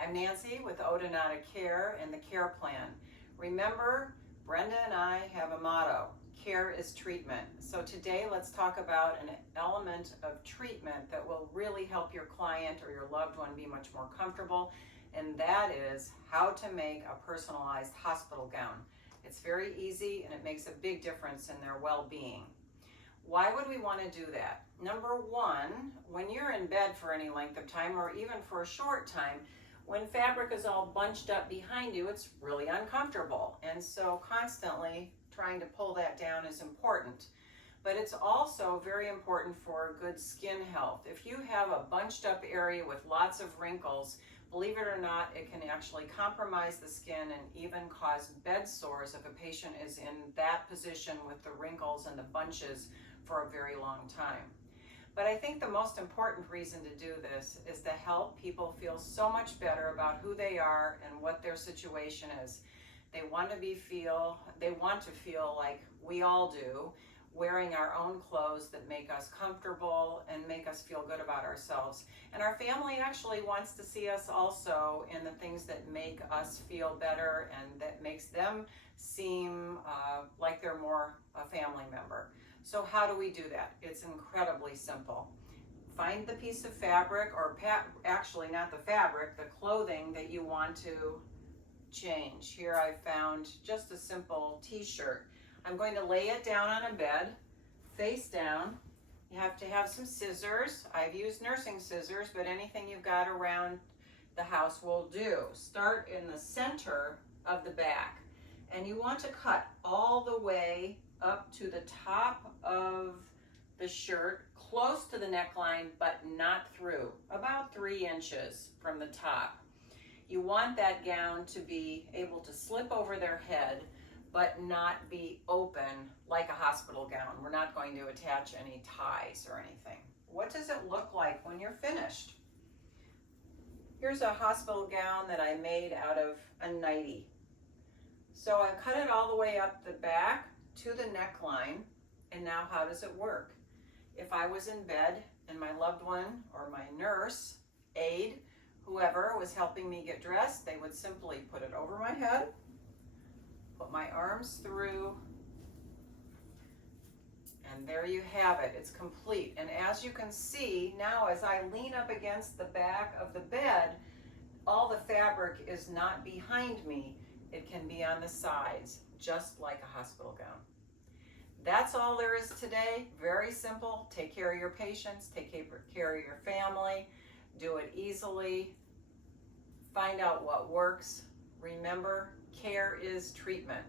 I'm Nancy with Odonata Care and the Care Plan. Remember, Brenda and I have a motto, care is treatment. So today let's talk about an element of treatment that will really help your client or your loved one be much more comfortable, and that is how to make a personalized hospital gown. It's very easy and it makes a big difference in their well-being. Why would we want to do that? Number one, when you're in bed for any length of time or even for a short time, when fabric is all bunched up behind you, it's really uncomfortable. And so constantly trying to pull that down is important. But it's also very important for good skin health. If you have a bunched up area with lots of wrinkles, believe it or not, it can actually compromise the skin and even cause bed sores if a patient is in that position with the wrinkles and the bunches for a very long time. But I think the most important reason to do this is to help people feel so much better about who they are and what their situation is. They want to feel like we all do, wearing our own clothes that make us comfortable and make us feel good about ourselves. And our family actually wants to see us also in the things that make us feel better and that makes them seem like they're more a family member. So how do we do that? It's incredibly simple. Find the piece of fabric, or actually not the fabric, the clothing that you want to change. Here I found just a simple t-shirt. I'm going to lay it down on a bed, face down. You have to have some scissors. I've used nursing scissors, but anything you've got around the house will do. Start in the center of the back, and you want to cut all the way up to the top of the shirt, close to the neckline, but not through, about 3 inches from the top. You want that gown to be able to slip over their head, but not be open like a hospital gown. We're not going to attach any ties or anything. What does it look like when you're finished? Here's a hospital gown that I made out of a nightie. So I cut it all the way up the back to the neckline, and now how does it work? If I was in bed and my loved one or my nurse, aide, whoever was helping me get dressed, they would simply put it over my head, put my arms through, and there you have it. It's complete. And as you can see, now as I lean up against the back of the bed, all the fabric is not behind me. It can be on the sides, just like a hospital gown. That's all there is today. Very simple. Take care of your patients, take care of your family, do it easily, find out what works. Remember, care is treatment.